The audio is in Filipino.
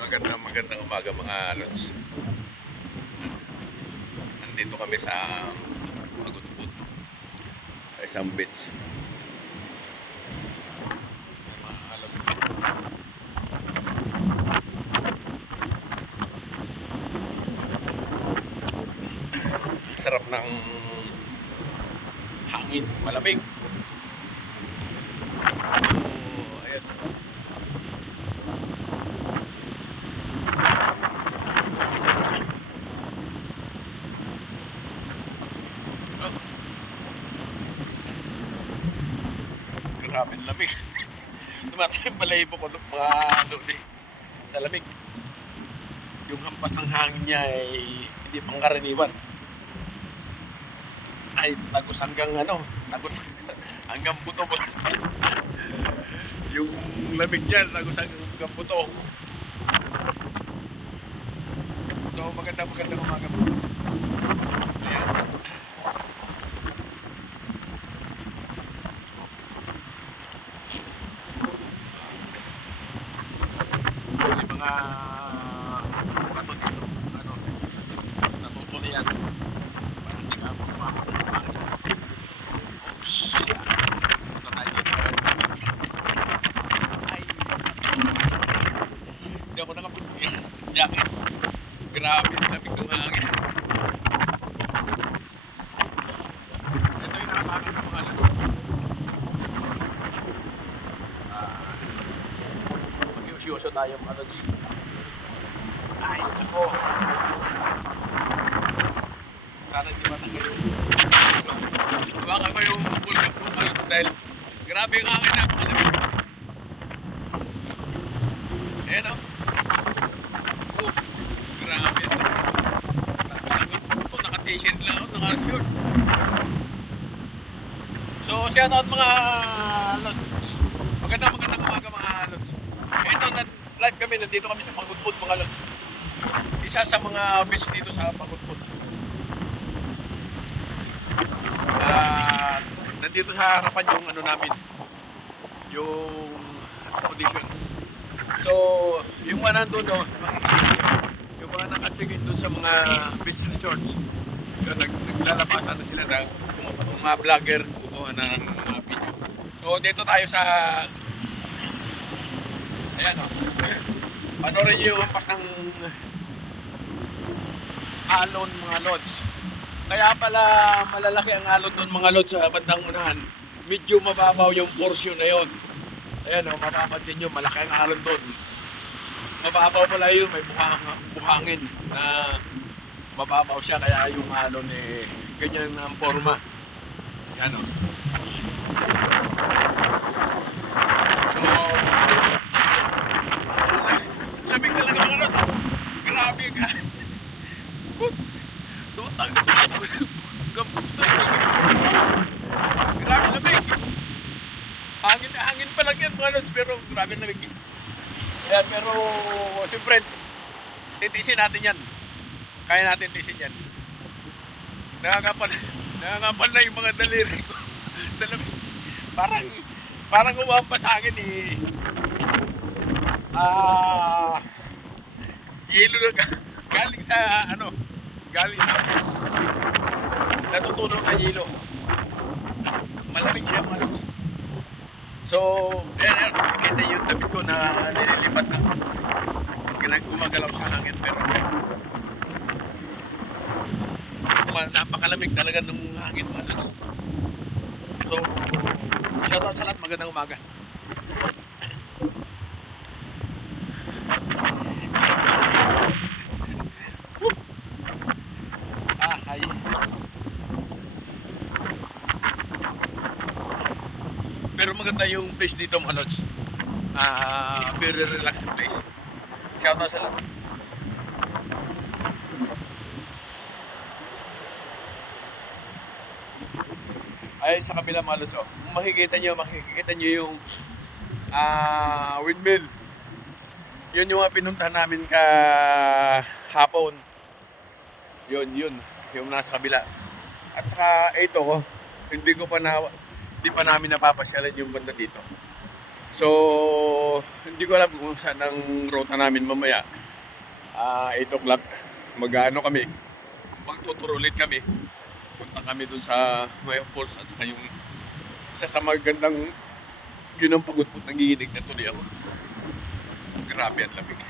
Magandang umaga mga lods. Nandito kami sa Pagudpud, sa isang beach. May mga lods. Sarap ng hangin, malamig. So, ayan. Grabe ang lamig. Tumatay yung balahibo ko mga lodi sa lamig. Yung hampas ng hangin niya ay hindi pangkaraniwan. Ay tagos hanggang tagos hanggang buto mo. Yung lamig niya tagos hanggang buto. So magandang umaga po. Ayan. Yung mga bato dito, natutuloy yan. Parang hindi ka pumapakumpang. Oops! Punta tayo dito. Ay! Hindi ako nakapag-jacket. Grabe, lamig ng hangin. Ito yung nakakakit ng mga lahat. Mag-iusyoso tayo mga lods. Ay, ako. Sana di matanggal yung hawakan ko yung full na full mga lods dahil grabe yung hangin na malamig. Ayan o. Oh, grabe ito. Tapos ako naka-t-shirt lang ako, naka-shirt. So, shout out mga lods. Magandang umaga mga lods. Ito na live kami, nandito kami sa Pagudpud mga lods. Isa sa mga beach dito sa Pagudpud. Nandito sa harapan yung namin, yung audition. So, yung mga nandun yung mga nakacheck-in dun sa mga beach resorts, yun, naglalabasan na sila ng mga vlogger kumukuha ng mga video. So, dito tayo sa ayan o. Panorin nyo yung hampas ng alon mga lods. Kaya pala malalaki ang alon doon mga lods sa bandang unahan. Medyo mababaw yung portion na yon. Ayan o, mapapansin nyo, malaki ang alon doon. Mababaw pala yun, may buhangin na mababaw siya. Kaya yung alon ganyan ang forma. Ayan o. So, lamig talaga mga lods. Grabe ka. Tutang. Grabe lamig. Hangin pa lang yan mga lods, pero grabe lamig. Ayan, pero siyempre titisin natin yan. Kaya natin tisin yan. Nakakapal na yung mga daliri ko sa lamig. Parang umampas sa akin yelo na galing sa natutunaw na yelo. Malamig siya mga lods. So, ayan, kita yung damit ko na nililipat na gumagalaw sa hangin, pero napakalamig talaga ng hangin mga lods. So, shoutout sa lahat, magandang umaga. Hi. Pero maganda yung place dito mga lods. Very relaxing place. Shoutout sa lahat. Ayun sa kabila mga lods, makikita nyo yung windmill. Yun yung pinuntahan namin hapon. Yun yung nasa kabila. At saka ito hindi pa namin napapasyalan yung banda dito. So, hindi ko alam kung saan ang ruta namin mamaya. 8 o'clock, mag-ano kami, magtuturo ulit kami. Punta kami dun sa Maya Falls at saka yung isa sa magandang, yun ang pagod po, nanginginig na tuloy ako. Grabe ang lamig.